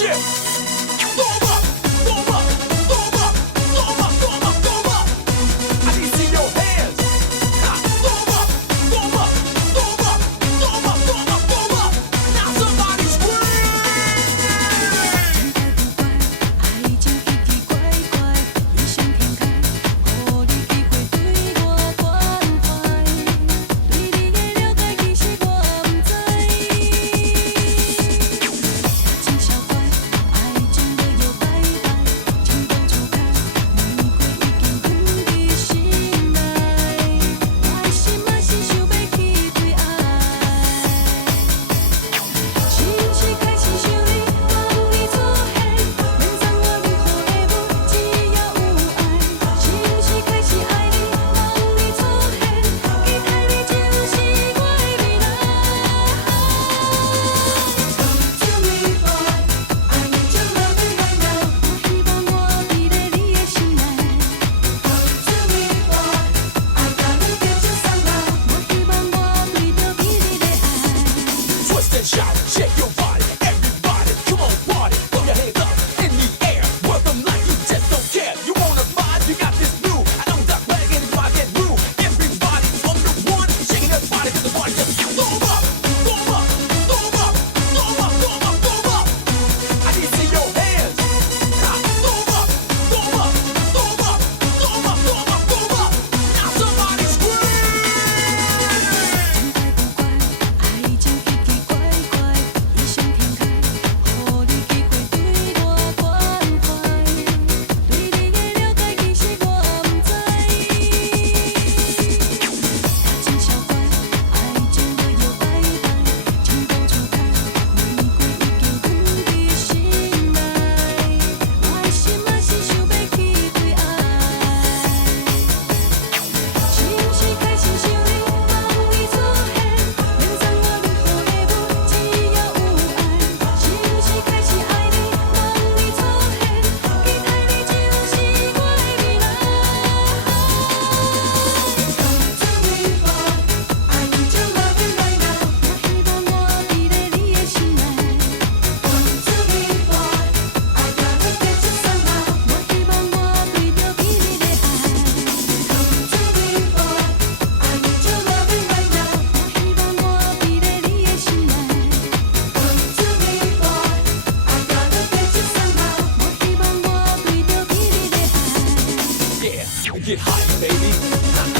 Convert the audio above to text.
shit. Throw 'em up, throw 'em up, throw 'em up, throw 'em up, throw 'em up, throw 'em up. I need to see your hands. Ha, throw 'em up, throw 'em up, throw 'em up, throw 'em up, throw 'em up, throw 'em up. Now somebody scream. 爱情奇奇怪怪，异想天开，予你机会对我关怀，对你的了解其实我不知。大惊小怪，爱情没有拜拜，情窦初开，玫瑰已经滚入心内，我的心嘛是想要去对爱。是不是开始想你，梦里出现，免藏我任何的梦，只要有爱。是不是开始爱你，梦里出现，期待你就是我的未来。Come to me, boy, I need your loving right now. 我希望我伫咧你的心内。Come to me, boy, I gotta get you somehow. 我希望我对着你的爱。 Twist and shout, shake your body, everybody, come on party, throw your hands up in the air, work them like you just don't care. You wanna vibe, you got this new. I don't stop bragging, I get through. Everybody from the one, shaking their body to the party, just throw 'em up, throw 'em up, throw 'em up, throw 'em up, throw 'em up, throw 'em up. I need to see your hands. Ha, throw 'em up, throw 'em up, throw 'em up, throw 'em up, throw 'em up, throw 'em up. Now somebody scream. 爱情奇奇怪怪，异想天开，予你机会对我关怀，对你的了解其实我不知。大惊小怪，爱情没有拜拜，情窦初开，玫瑰已经滚入心内，我的心嘛是想要去对爱。是不是开始想你，梦里出现，免藏我任何的梦，只要有爱。是不是开始爱你，梦里出现，期待你就是我的未来。Come to me, boy, I need your loving right now. 我希望我伫咧你的心内。Come to me, boy, I gotta get you somehow. 我希望我对着你的爱。Come to me, boy, I need your loving right now. 我希望我伫咧你的心内。Come to me, boy, I gotta get you somehow. 我希望我对着你的爱。 Yeah, get high, baby. Ha.